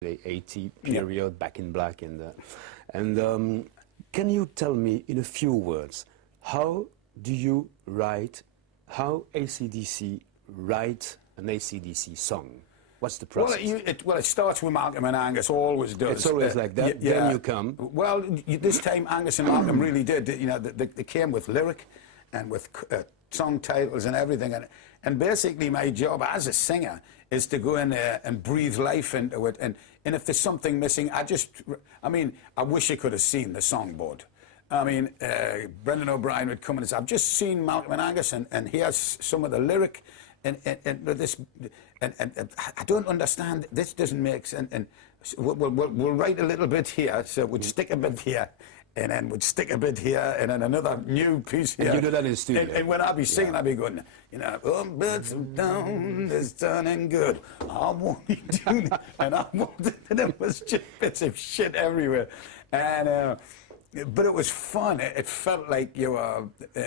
the 80 period, Back in Black, and can you tell me in a few words how do you write, how AC/DC write an AC/DC song? What's the process? Well, it starts with Malcolm and Angus, always does. It's always like that. Then you come. Well, this time Angus and Malcolm really did. You know, they came with lyric and with song titles and everything. And basically, my job as a singer is to go in there and breathe life into it. And if there's something missing, I mean, I wish you could have seen the songboard. I mean, Brendan O'Brien would come and say, I've just seen Malcolm and Angus, and here's some of the lyric. And I don't understand. This doesn't make sense. And we'll write a little bit here, so we'd stick a bit here, and then we'd stick a bit here, and then another new piece here. And you do that in the studio. And when I'd be singing, I'd be going, you know, oh, birds of down is turning good. I want you to, and I wanted, and it was just bits of shit everywhere, and. But it was fun. It felt like you were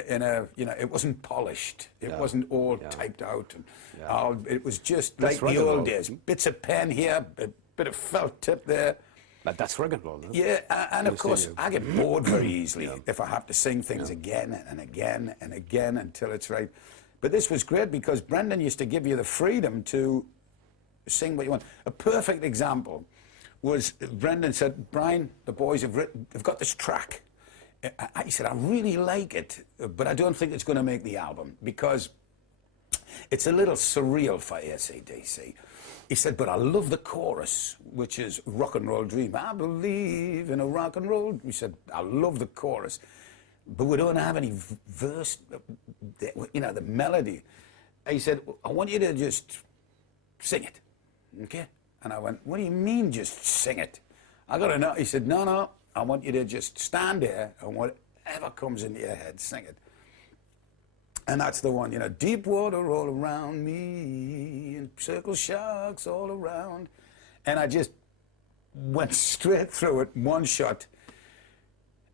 in a, you know, it wasn't polished. It wasn't all typed out. And it was just like the old days. Bits of pen here, a bit of felt tip there. But that's rock and roll, no? Yeah, and of course, I get bored very easily if I have to sing things again and again and again until it's right. But this was great because Brendan used to give you the freedom to sing what you want. A perfect example was Brendan said, Brian, the boys have got this track. He said, I really like it, but I don't think it's going to make the album because it's a little surreal for AC/DC. He said, but I love the chorus, which is Rock and Roll Dream. I believe in a rock and roll. He said, I love the chorus, but we don't have any verse, you know, the melody. He said, I want you to just sing it, okay? And I went, what do you mean just sing it? I got to know. He said, no, I want you to just stand there and whatever comes into your head, sing it. And that's the one, you know, deep water all around me and circle sharks all around. And I just went straight through it, one shot.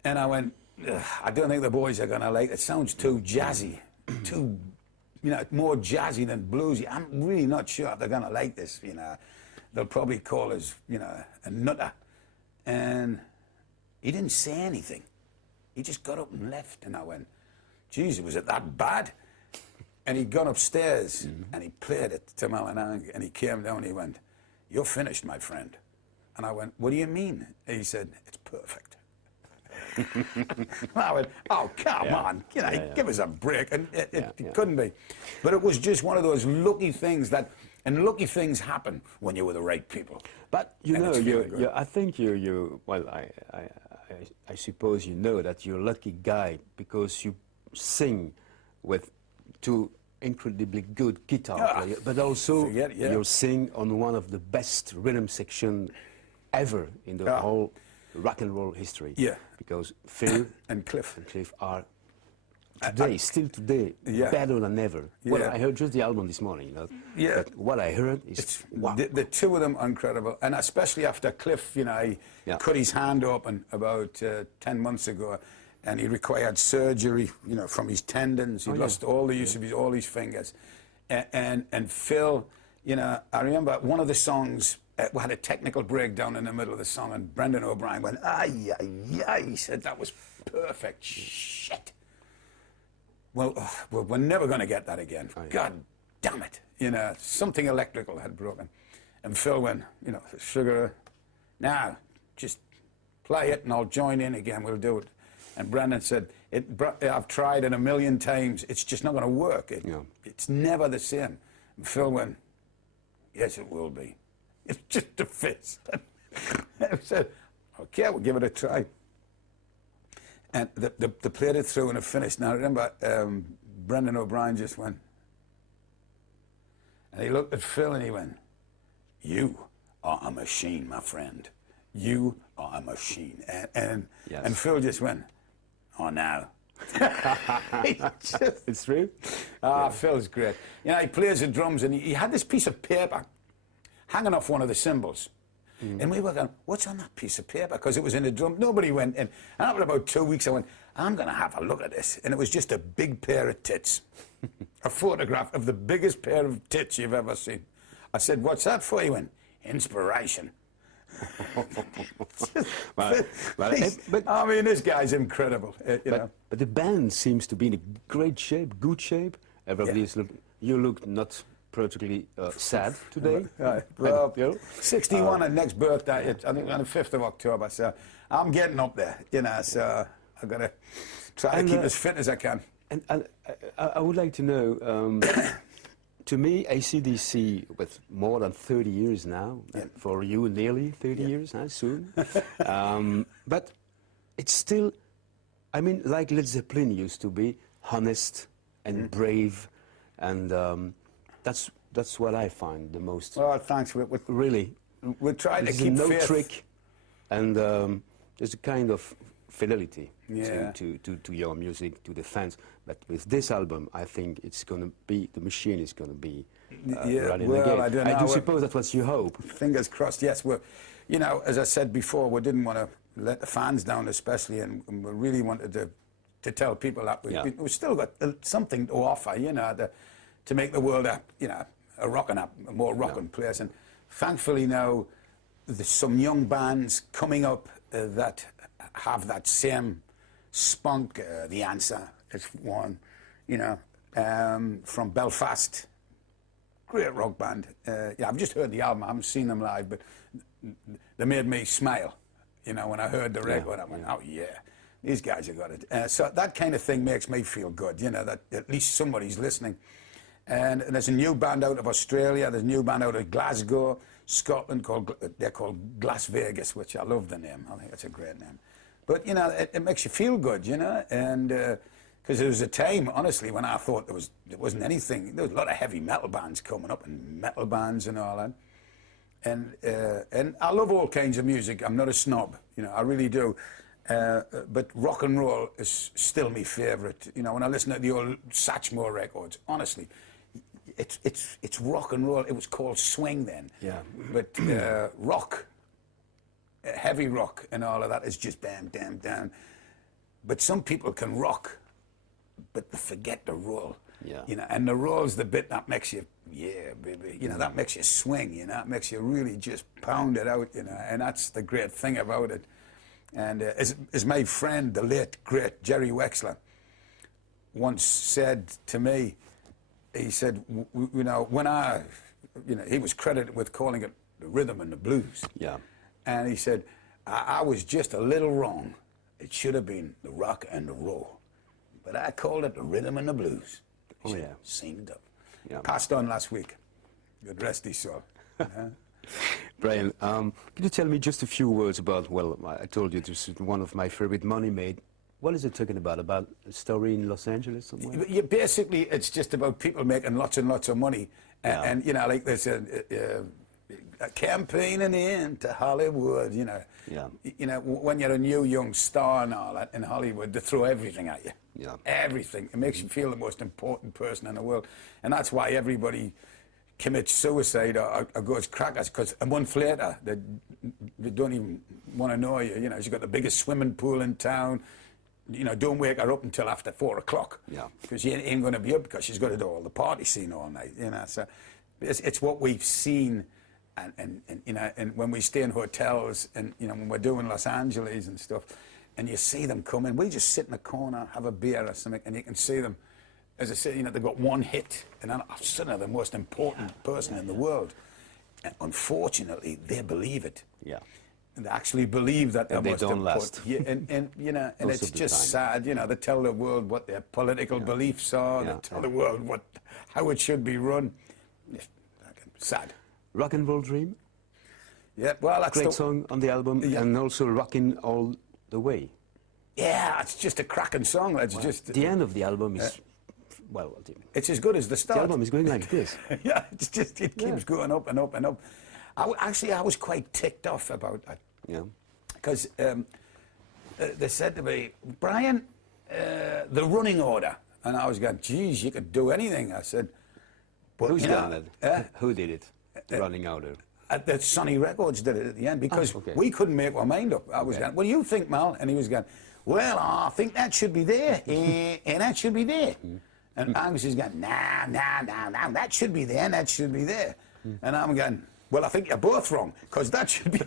And I went, I don't think the boys are going to like it. It sounds too jazzy, too, you know, more jazzy than bluesy. I'm really not sure if they're going to like this, you know. They'll probably call us, you know, a nutter. And he didn't say anything. He just got up and left. And I went, geez, was it that bad? And he'd gone upstairs and he played it to Malanang. And he came down and he went, you're finished, my friend. And I went, what do you mean? And he said, it's perfect. I went, oh, come on, you know, give us a break. And it couldn't be. But it was just one of those lucky things that, and lucky things happen when you're with the right people. But you know, I think well, I suppose you know that you're a lucky guy because you sing with two incredibly good guitar players, but also you sing on one of the best rhythm section ever in the whole rock and roll history. Yeah. Because Phil and Cliff are today, still today, better than ever. Well, I heard just the album this morning, you know. Yeah. But what I heard is, wow. The two of them are incredible. And especially after Cliff, you know, he cut his hand open about 10 months ago, and he required surgery, you know, from his tendons. He lost all the use of all his fingers. And Phil, you know, I remember one of the songs, we had a technical breakdown in the middle of the song, and Brendan O'Brien went, ay, ay, ay. He said, that was perfect. Shit. Well, we're never going to get that again. God damn it. You know, something electrical had broken. And Phil went, you know, sugar, now, just play it and I'll join in again, we'll do it. And Brendan said, I've tried it 1,000,000 times, it's just not going to work. It's never the same. And Phil went, yes, it will be. It's just a fist. I said, okay, we'll give it a try. And they played it through and it finished. Now, I remember Brendan O'Brien just went, and he looked at Phil and he went, you are a machine, my friend. You are a machine. And Phil just went, oh, no. It's true? Phil's great. You know, he plays the drums and he had this piece of paper hanging off one of the cymbals. And we were going, what's on that piece of paper? Because it was in a drum. Nobody went in. And after about 2 weeks, I went, I'm going to have a look at this. And it was just a big pair of tits. A photograph of the biggest pair of tits you've ever seen. I said, what's that for? He went, inspiration. but I mean, this guy's incredible. You know. But the band seems to be in a great shape, good shape. Everybody is you look not particularly sad today. Right. Well, 61 and next birthday, I think on the 5th of October, so I'm getting up there, you know, so I've got to try to keep as fit as I can. And I would like to know, to me, AC/DC with more than 30 years now, for you nearly 30 years, soon. But it's still, I mean, like Led Zeppelin used to be, honest and brave, and that's what I find the most. Well, thanks. Really, we're trying to there's keep no faith. trick, and there's a kind of fidelity Yeah. to your music, to the fans. But with this album, I think it's going to be, the machine is going to be running well, again. I don't know. I do suppose that was your hope. Fingers crossed, yes. We're, you know, as I said before, we didn't want to let the fans down especially, and we really wanted to tell people that we've still got something to offer, you know, to make the world a more rocking place. And thankfully now there's some young bands coming up that have that same spunk. The Answer is one, you know, from Belfast. Great rock band. I've just heard the album. I haven't seen them live, but they made me smile. You know, when I heard the record, I went, oh yeah, these guys have got it. So that kind of thing makes me feel good, you know, that at least somebody's listening. And there's a new band out of Australia. There's a new band out of Glasgow, Scotland, they're called Las Vegas, which I love the name. I think it's a great name. But, you know, it makes you feel good, you know, and because there was a time, honestly, when I thought there wasn't anything. There was a lot of heavy metal bands coming up and metal bands and all that. And I love all kinds of music. I'm not a snob, you know, I really do. But rock and roll is still my favourite. You know, when I listen to the old Satchmo records, honestly, it's rock and roll. It was called swing then. Yeah. But rock, heavy rock and all of that is just bam, bam, down. But some people can rock, but they forget the roll. Yeah. You know, and the roll's the bit that makes you, yeah, baby. You know, that makes you swing. You know, it makes you really just pound it out. You know, and that's the great thing about it. And as my friend, the late, great Jerry Wexler, once said to me, he said, you know, he was credited with calling it the rhythm and the blues. Yeah. And he said, I was just a little wrong. It should have been the rock and the roll. But I called it the rhythm and the blues. Oh, yeah. Singed up. Yeah. Passed on last week. God rest his soul. Brian, can you tell me just a few words about, well, I told you this is one of my favorite Money Made. What is it talking about? About a story in Los Angeles somewhere? Yeah, basically, it's just about people making lots and lots of money. And you know, like there's a campaign in the end to Hollywood, you know. Yeah. You know, when you're a new young star and all that in Hollywood, they throw everything at you. Yeah. Everything. It makes you feel the most important person in the world. And that's why everybody commits suicide or goes crackers, because a month later, they don't even want to know you. You know, she's got the biggest swimming pool in town. You know, don't wake her up until after 4 o'clock. Yeah. Because she ain't going to be up because she's got to do all the party scene all night, you know. So it's what we've seen, and you know, and when we stay in hotels and, you know, when we're doing Los Angeles and stuff, and you see them come in, we just sit in a corner, have a beer or something, and you can see them. As I say, you know, they've got one hit, and then suddenly they're the most important person in the world. And unfortunately, they believe it. Yeah. And they actually believe that they're And they most don't important. last. Yeah, and you know, and Most it's of the just time. sad. You know, they tell the world what their political beliefs are. Yeah. They tell the world how it should be run. Yeah, sad. Rock and Roll Dream? Yeah, well, that's Great song on the album, and also Rockin' All the Way. Yeah, it's just a cracking song. It's just The end of the album is, well, it's as good as the start. the album is going like this. Yeah, it's just, it keeps going up and up and up. I was quite ticked off about that. Yeah. Because they said to me, Brian, the running order. And I was going, geez, you could do anything. I said, but, Who's you know, done it? Who did it? Running Order. That Sonny Records did it at the end, because okay. we couldn't make our mind up. I was going, what do you think, Mal? And he was going, well, I think that should be there, and that should be there. And Angus is going, nah, that should be there, and that should be there. And I'm going, Well, I think you're both wrong, because that should be...